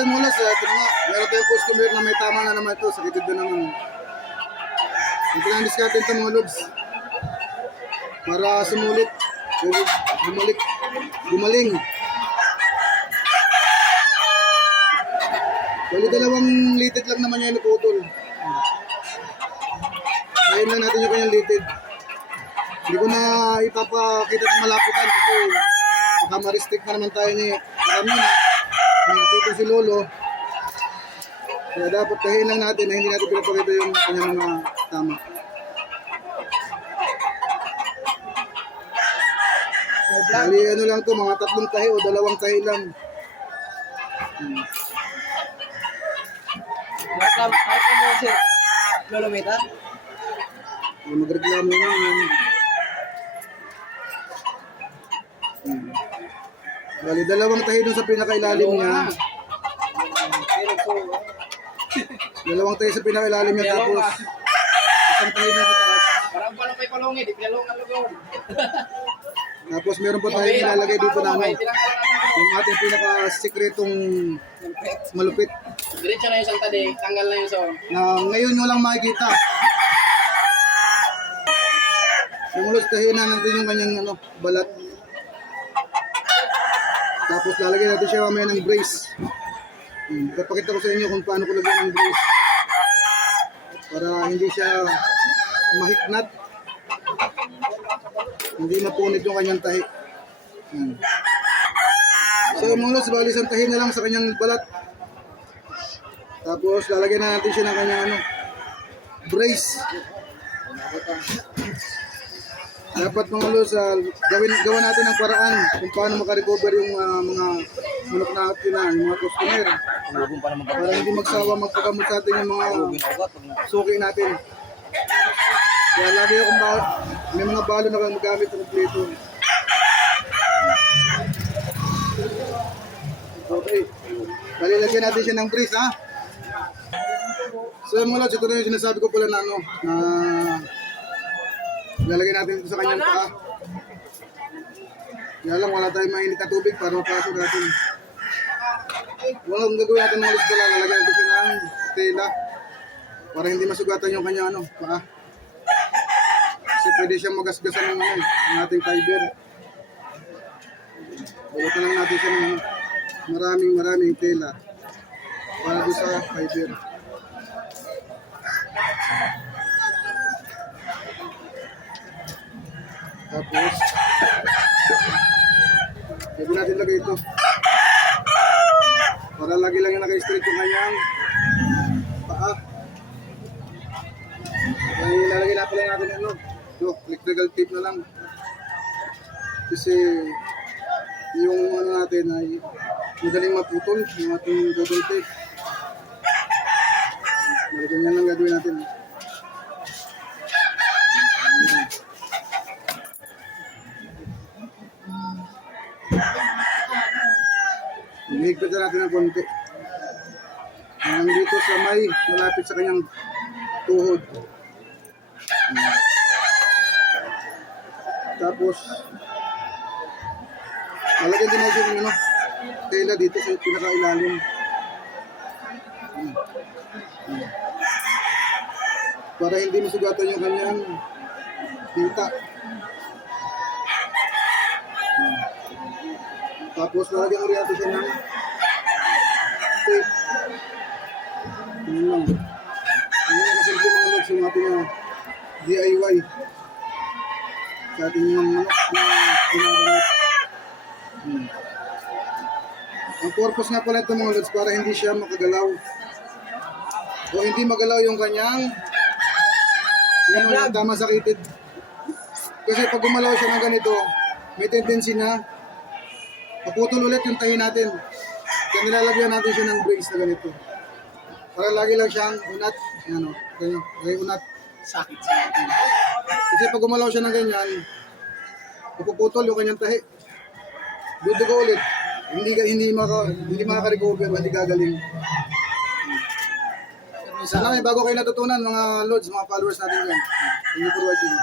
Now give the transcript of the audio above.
yun mula sa ito na nga. Meron tayong customer na may tama na naman ito. Sakitid na naman. Ito lang discard ito mga lods. Para sumulit. Gumaling. Bali dalawang litid lang naman yung naputol. Ngayon lang natin yung kanyang litid. Hindi ko na ipapakita ng malapitan kasi baka ma-restrict na naman tayo ni Ramina. Dito si Lolo. Kaya dapat tahiin lang natin na hindi natin pinapakita yung kanyang mga tama. Bali ano lang to, mga 3 tahi o 2 tahi lang. Harap mo si Lolo Meta. Magreklamo naman. Bali 2 tahi dun sa pinakailalim niya. 2 tahi sa pinakailalim niya tapos 1 tahi na sa taas. Parang paano may palungi, di pinalungan lugaw. Tapos meron pa tayong ilalagay dito na ano, yung ating pinaka-sikretong malupit Diretso na yung isang tadi, tanggal na yung so. na ngayon nyo lang makikita. Sumulos tahiin na natin yung kanyang ano, balat. Tapos lalagyan natin siya mamaya ng brace. Papakita ko sa inyo kung paano ko lagyan ng brace. Para hindi siya mahiknat. Hindi mapunit yung kanyang tahi. So yung mga lods, bali isang tahi na lang sa kanyang balat. Tapos lalagyan na natin siya ng kanyang ano, brace. Dapat mga lods, gawa natin ang paraan kung paano makarecover yung mga manok natin na, yung mga customer. Para hindi magsawa magpagamot sa atin yung mga suki natin. Kaya lagi akong may mga balo na magamit ng kompleto. Okay. Bali, lagyan natin siya ng brace, ha? So yun mga lods, ito na yung sinasabi ko pala na ano, na lalagyan natin ito sa kanyang paa. Kaya lang, wala tayong mainit na tubig para mapasok natin. Walang gagawin natin mga lods pala, lalagyan natin siya ng tela para hindi masugatan yung kanyang ano, paa. Kasi pwede siyang magasgasan ng ano, ng ating fiber. Balutan lang natin siya ng maraming tela para doon sa fiber. Tapos pwede natin lagay ito para lagi lang yung naka-straight yung kanyang paa. Kaya ilalagay na pala natin ano, electrical tape na lang kasi yung ano natin ay madaling maputol yung ating double tape. Ganyan lang gagawin natin. Higpit na natin ng konti. Nandito sa may malapit sa kanyang tuhod. Tapos lalagyan din natin yung ano, tela dito sa pinakailalim. Para hindi masugatan yung kanyang hita. Tapos lalagyan ulit natin siya ng tape. Yun lang. Yun lang kasimple mga logs yung ating DIY sa ating mga manok na ginagamit. Ang purpose nga pala ito mga lods para hindi siya makagalaw o hindi magalaw yung kanyang yung tama sakitid. Kasi pag gumalaw siya ng ganito, may tendency na maputol ulit yung tahi natin. Kaya nilalagyan natin siya ng brace na ganito. Para lagi lang siyang unat. Ano, ganyan, unat. Sakit. Kasi pag gumalaw siya ng ganyan, mapuputol yung kanyang tahi. Dudugo ulit. Hindi makaka-recover, hindi gagaling. Sana may bago kayo natutunan mga lods, mga followers natin dyan. Thank you for watching.